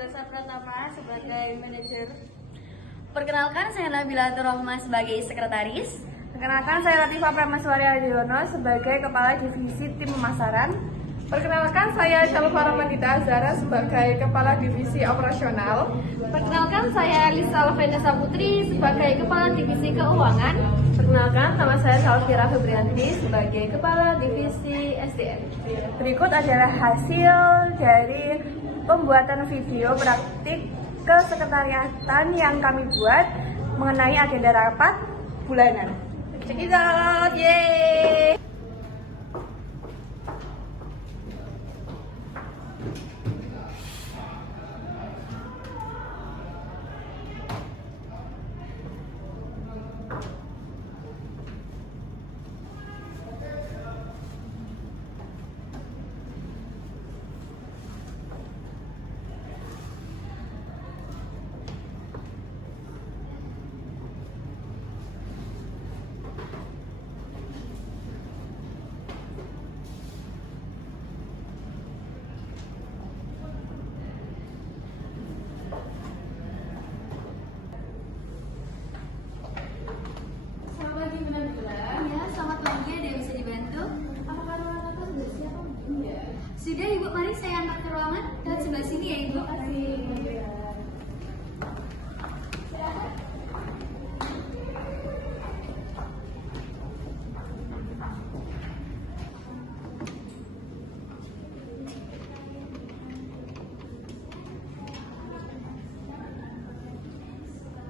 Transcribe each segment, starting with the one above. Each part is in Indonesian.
Teresa Pratama sebagai manajer. Perkenalkan, saya Nabila Rohma sebagai sekretaris. Perkenalkan, saya Latifah Pramaswari Adiono sebagai Kepala Divisi Tim Pemasaran. Perkenalkan, saya Syalfa Ramadita Azara sebagai Kepala Divisi Operasional. Perkenalkan, saya Lisa Alvenesa Putri sebagai Kepala Divisi Keuangan. Perkenalkan, nama saya Salvira Febrianti sebagai Kepala Divisi SDM. Berikut adalah hasil dari pembuatan video praktik kesekretariatan yang kami buat mengenai agenda rapat bulanan. Check it out, yeay! Ya, selamat pagi, ada yang bisa dibantu? Apakah ruangan Kakak sudah siap? Iya. Sudah, Ibu, mari saya antar ke ruangan. Dan sebelah sini ya, Ibu.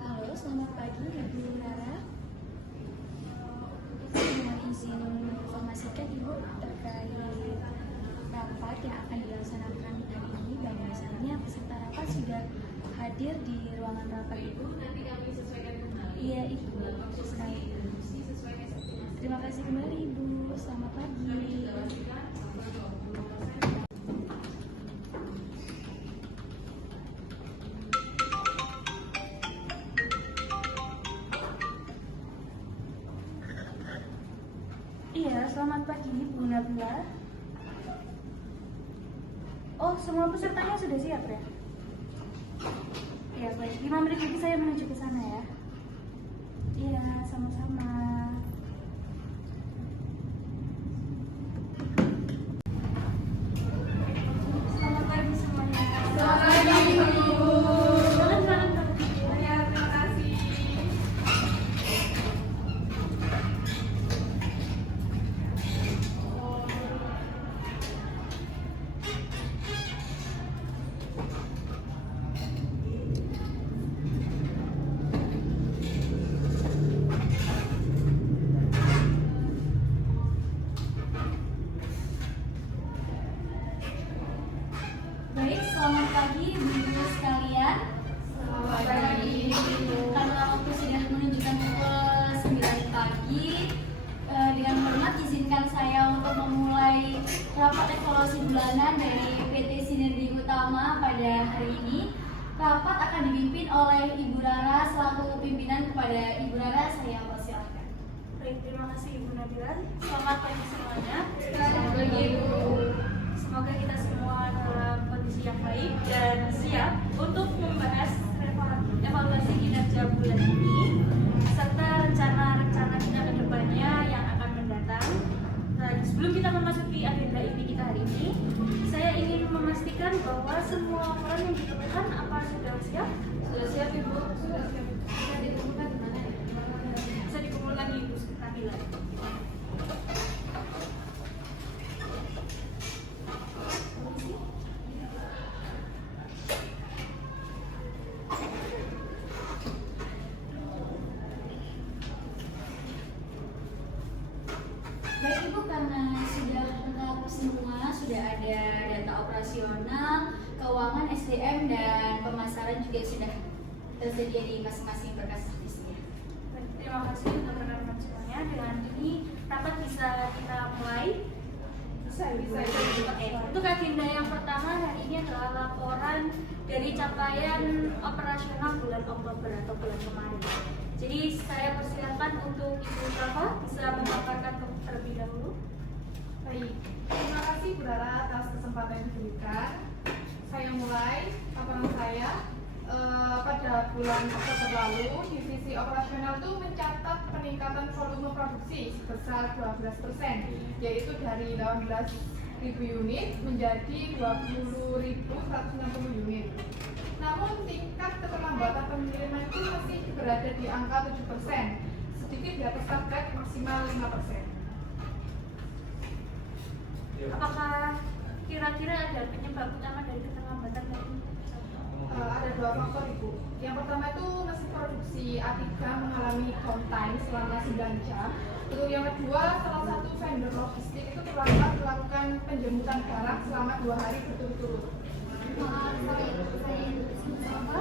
Halo, selamat pagi Ibu Nara. Saya mohon izin informasikan Ibu terkait rapat yang akan dilaksanakan hari ini, bahwasannya peserta rapat sudah hadir di ruangan rapat Ibu. Iya Ibu, sekali. Terima kasih kembali Ibu. Selamat pagi. Iya, selamat pagi Bu Nabila. Oh, semua pesertanya sudah siap ya? Iya, baik. 5 menit lagi saya menuju ke sana ya. Iya, sama-sama. Selamat pagi semuanya. Selamat pagi, Ibu. Silakan. Ya, terima kasih. Baik, selamat pagi Ibu sekalian. Selamat pagi. Karena waktu sudah menunjukkan pukul 9 pagi, dengan hormat izinkan saya untuk memulai rapat evaluasi bulanan dari PT Sinergi Utama pada hari ini. Rapat akan dipimpin oleh Ibu Rara selaku pimpinan. Kepada Ibu Rara saya persilahkan. Baik, terima kasih Ibu Nabila. Selamat pagi semuanya. Selamat pagi, Ibu. Semoga kita semua dalam kondisi yang baik dan siap untuk membahas evaluasi kinerja bulan ini serta rencana-rencana kita ke depannya yang akan mendatang. Dan sebelum kita memasuki agenda inti kita hari ini, saya ingin memastikan bahwa semua laporan yang ditemukan apa sudah siap? Sudah siap, Ibu? Sudah siap. Bisa ditemukan di mana ya? Bisa dikumpulkan di Ibu Nabila. Baik Ibu, karena sudah lengkap semua, sudah ada data operasional, keuangan, SDM, dan pemasaran juga sudah tersedia di masing-masing berkas statistiknya. Baik, terima kasih untuk rekan-rekan semuanya. Dengan ini rapat bisa kita mulai. Bisa. Oke, untuk agenda yang pertama hari ini adalah laporan dari capaian operasional bulan Oktober atau bulan kemarin. Jadi saya persilakan untuk Ibu Rafa bisa memaparkan terlebih dahulu. Baik, terima kasih Bu Rara atas kesempatan yang diberikan. saya mulai paparan saya. Pada bulan Oktober lalu, divisi operasional itu mencatat peningkatan volume produksi sebesar 12%, yaitu dari 18.000 unit menjadi 20.160 unit. Namun tingkat keterlambatan pengiriman itu masih berada di angka 7%, sedikit di atas target maksimal 5%. Apakah kira-kira ada penyebab utama dari keterlambatan ini? Ada dua faktor, Ibu. Yang pertama itu mesin produksi A3 mengalami downtime selama 9 jam. Lalu yang kedua, salah satu vendor logistik itu terlambat melakukan penjemputan barang selama 2 hari berturut-turut. Maaf, saya apa?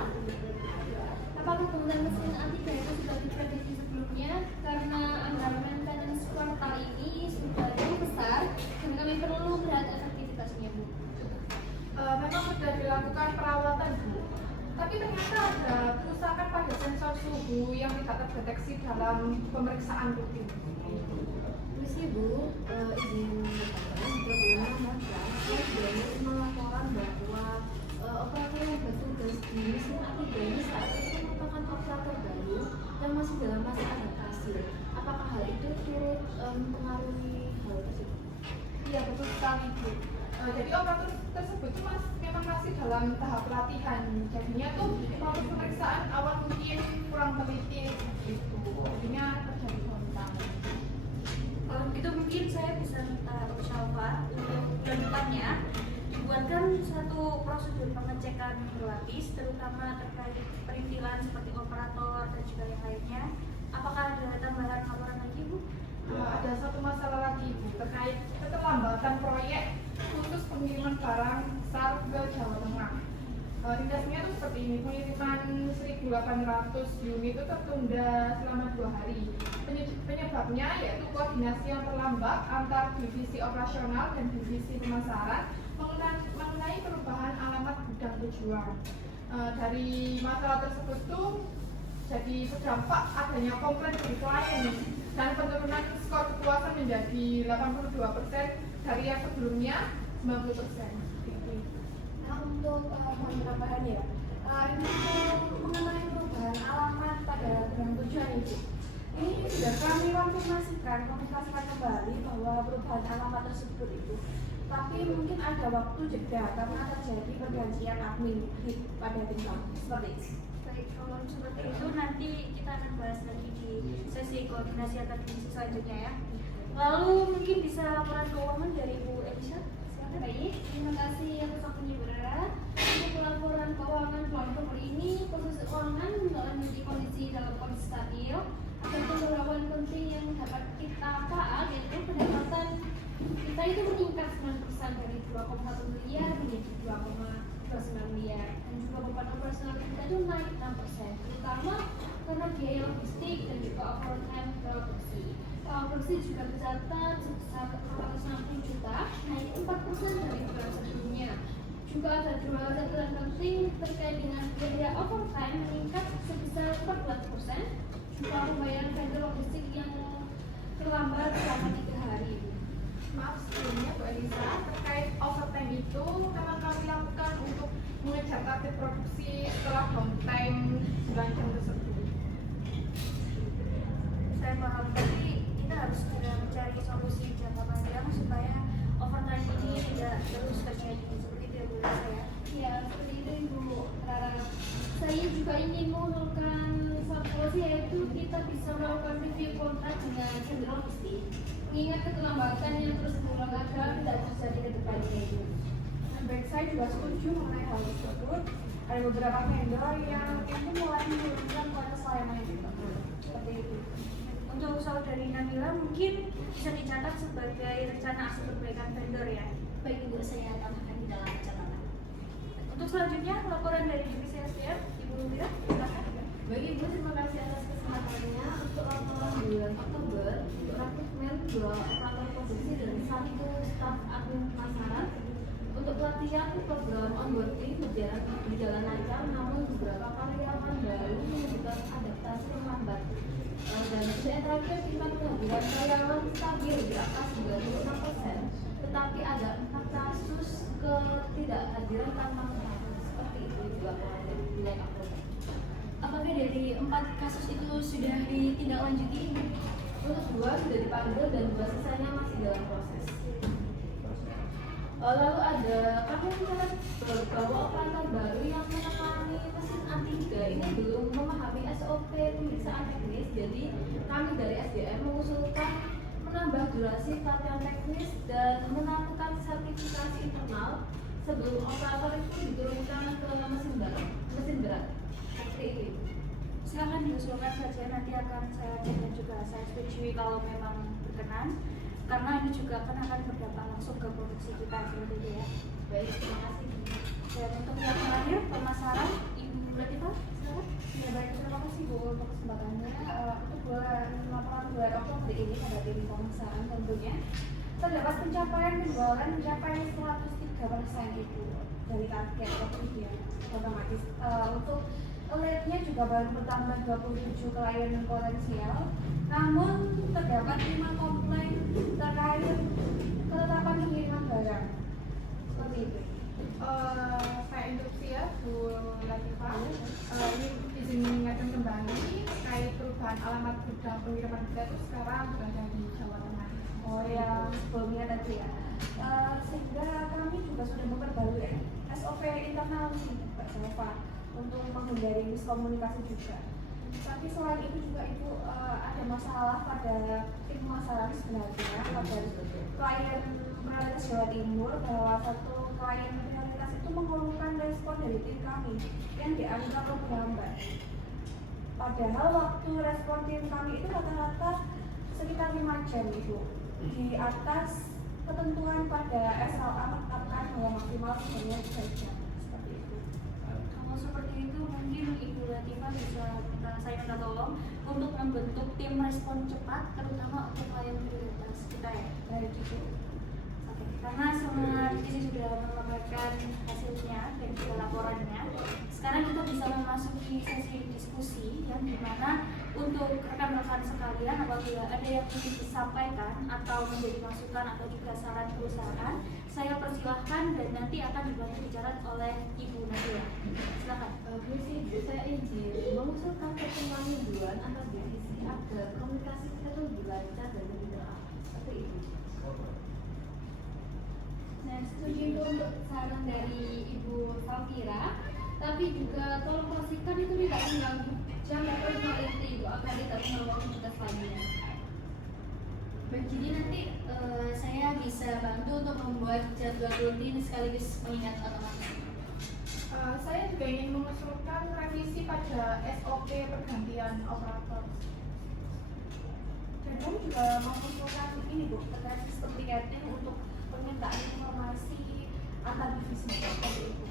Apakah penggunaan mesin A3 itu sudah diprediksi sebelumnya? Karena anggaran maintenance kuartal ini sudah cukup besar dan kami perlu melihat efektivitasnya, Bu. Memang sudah dilakukan perawatan, Bu. Tapi ternyata ada kerusakan pada sensor suhu yang tidak terdeteksi dalam pemeriksaan rutin. Misi Bu, izin bertanya, saya sudah melaporkan bahwa operator yang bertugas di mesin A3 ini saat ini merupakan operator baru yang masih dalam masa adaptasi. Apakah hal itu turut mempengaruhi hal tersebut? Iya, betul sekali, Bu. Jadi operator tersebut itu memang masih dalam tahap pelatihan. Jadinya tuh proses pemeriksaan awal mungkin kurang teliti gitu. Jadinya terjadi kontak. Kalau begitu mungkin saya bisa minta Shalva untuk kedepannya dibuatkan satu prosedur pengecekan berlapis, terutama terkait perintilan seperti operator dan juga yang lainnya. Apakah ada tambahan laporan lagi, Bu? Ada satu masalah lagi, Bu, terkait keterlambatan proyek khusus pengiriman barang besar ke Jawa Tengah. Indikasinya tuh seperti ini, pengiriman 1.800 unit itu tertunda selama 2 hari. Penyebabnya yaitu koordinasi yang terlambat antar divisi operasional dan divisi pemasaran mengenai perubahan alamat gudang tujuan. Dari masalah tersebut tuh jadi berdampak adanya komplain dari klien dan penurunan skor kepuasan menjadi 82% dari yang sebelumnya 90%. Nah, untuk penambahan ya, ini mengenai perubahan alamat pada gudang tujuan itu. Ini sudah kami konfirmasikan kembali bahwa perubahan alamat tersebut itu. Tapi mungkin ada waktu jeda karena terjadi pergantian admin pada tim kami. Seperti itu. Baik, kalau seperti itu nanti kita akan bahas lagi di sesi koordinasi antar divisi selanjutnya ya. Lalu mungkin bisa laporan keuangan dari Bu Elisa. Silakan. Baik, terima kasih atas waktunya, Bunda. Untuk laporan keuangan bulan Oktober ini, proses keuangan mengalami kondisi dalam kondisi stabil. Ada beberapa penting yang dapat kita taat, yaitu pendapatan kita itu meningkat 9% dari 2,1 miliar menjadi 2,29 miliar, dan juga beban operasional kita itu naik 6%, terutama karena biaya logistik dan juga overtime produksi. Produksi juga tercatat sebesar 460 juta, naik 4% dari bulan sebelumnya. Juga ada dua catatan penting terkait dengan biaya overtime meningkat sebesar 14%, juga pembayaran vendor logistik yang terlambat selama 3 hari. Maaf sebelumnya Bu Elisa, terkait overtime itu memang kami lakukan untuk mengejar target produksi setelah downtime 9 jam tersebut. Saya paham, tapi kita harus segera mencari solusi jangka panjang supaya overtime ini tidak terus terjadi. Seperti itu ya Bu Elisa ya. Ya, seperti itu Ibu Rara. Saya juga ingin mengusulkan satu solusi, yaitu kita bisa melakukan review kontrak dengan vendor logistik. Mengingat keterlambatan yang terus berulang agar tidak terjadi ke depannya itu. Baik, saya juga setuju mengenai hal tersebut. Ada beberapa vendor yang itu mulai menurunkan kualitas layanan juga. Seperti itu. Untuk saudari Nabila mungkin bisa dicatat sebagai rencana aksi perbaikan vendor ya. Baik Ibu, saya tambahkan di dalam catatan. Untuk selanjutnya laporan dari divisi SDM, Ibu Lubira, silakan. Baik Ibu, terima kasih atas kesempatannya. Untuk laporan bulan Oktober, untuk rekrutmen 2 operator produksi dan 1 staf admin pemasaran. Untuk pelatihan program onboarding berjalan lancar, namun beberapa karyawan baru menunjukkan adaptasi lambat. Dan yang terakhir, tingkat kehadiran karyawan stabil di atas 96%, tetapi ada 4 kasus ketidakhadiran tanpa mengatur seperti itu juga nilai upload. Apakah dari 4 kasus itu sudah ditindaklanjuti? Untuk 2 sudah dipanggil dan 2 sisanya masih dalam proses. Lalu kami mencatat bahwa operator baru yang menangani mesin A3 ini belum memahami SOP pemeriksaan teknis. Jadi kami dari SDM mengusulkan menambah durasi pelatihan teknis dan melakukan sertifikasi internal sebelum operator itu diturunkan ke mesin berat. Seperti itu. Silakan diusulkan saja, nanti akan saya cek dan juga saya setujui kalau memang berkenan, karena ini juga akan berdampak langsung ke produksi kita seperti itu ya. Baik, terima kasih. Dan untuk yang terakhir pemasaran, Ibu Latifah, silakan. Ya baik, terima kasih Bu untuk kesempatannya. Untuk laporan bulan Oktober ini pada tim pemasaran tentunya terdapat pencapaian penjualan mencapai 103% Ibu dari target kemudian otomatis. Untuk lead-nya juga baru bertambah 27 klien potensial, namun terdapat 5 komplain terkait ketetapan pengiriman barang seperti itu. Saya instruksi ya Bu Latifah. Ini izin mengingatkan kembali terkait perubahan alamat gudang pengiriman kita itu sekarang berada di Jawa Tengah. Oh yang sebelumnya tadi ya. Sehingga kami juga sudah memperbarui SOP internal nih Pak Salva untuk menghindari miskomunikasi juga. Tapi selain itu juga Ibu ada masalah pada tim pemasaran sebenarnya pada klien prioritas Jawa Timur, bahwa satu klien prioritas itu mengeluhkan respon dari tim kami yang dianggap lebih lambat. Padahal waktu respon tim kami itu rata-rata sekitar 5 jam Ibu, di atas ketentuan pada SLA menetapkan bahwa maksimal sebenarnya 3 jam seperti itu. Kalau seperti itu mungkin Ibu Latifah bisa saya minta tolong untuk membentuk tim respon cepat, terutama untuk klien prioritas kita ya. Baik Ibu. Oke, karena semua divisi sudah melaporkan hasilnya dan juga laporannya. Sekarang kita bisa memasuki sesi diskusi yang dimana untuk rekan-rekan sekalian apabila ada yang ingin disampaikan atau menjadi masukan atau juga saran perusahaan, saya persilahkan dan nanti akan dibantu bicara oleh Ibu Nadia. Silakan. Bu, saya izin mengusulkan pertemuan mingguan antar divisi agar komunikasi kita tuh lebih lancar dan lebih teratur. Seperti itu. Nah, setuju itu untuk saran dari Ibu Safira, tapi juga tolong pastikan itu tidak mengganggu jam personality Ibu agar tidak mengganggu tugas lainnya. Baik, jadi nanti saya bisa bantu untuk membuat jadwal rutin sekaligus pengingat otomatis. Saya juga ingin mengusulkan revisi pada SOP pergantian operator. Dan kami juga mengusulkan ini Bu, terkait sistem tiketing untuk permintaan informasi antar divisi seperti itu.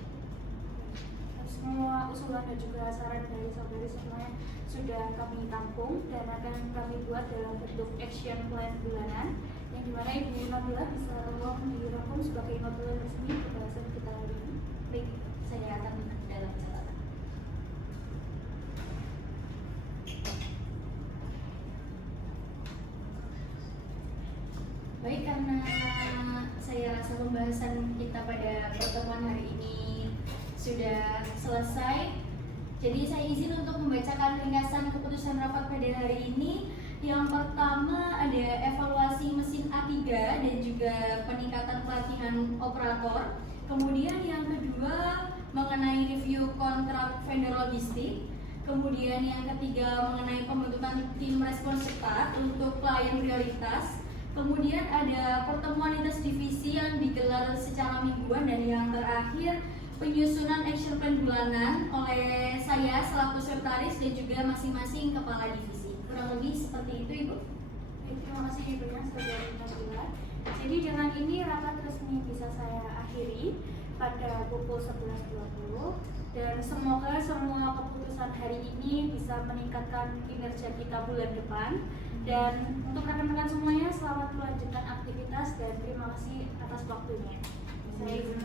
Semua usulan dan juga saran dari saudari semuanya sudah kami tampung dan akan kami buat dalam bentuk action plan bulanan yang dimana Ibu Nabila bisa tolong dirangkum sebagai notulen resmi pembahasan kita hari ini. Baik, saya akan dalam catatan. Baik, karena saya rasa pembahasan kita pada pertemuan hari ini sudah selesai, jadi saya izin untuk membacakan ringkasan keputusan rapat pada hari ini. Yang pertama ada evaluasi mesin A3 dan juga peningkatan pelatihan operator. Kemudian yang kedua mengenai review kontrak vendor logistik. Kemudian yang ketiga mengenai pembentukan tim respons cepat untuk klien prioritas. Kemudian ada pertemuan lintas divisi yang digelar secara mingguan, dan yang terakhir penyusunan action plan bulanan oleh saya selaku sekretaris dan juga masing-masing kepala divisi. Kurang lebih seperti itu Ibu. Baik, terima kasih Ibu ya Saudari Nabila. Jadi dengan ini rapat resmi bisa saya akhiri pada pukul 11.20 dan semoga semua keputusan hari ini bisa meningkatkan kinerja kita bulan depan. Dan untuk rekan-rekan semuanya, selamat melanjutkan aktivitas dan terima kasih atas waktunya. Saya izin.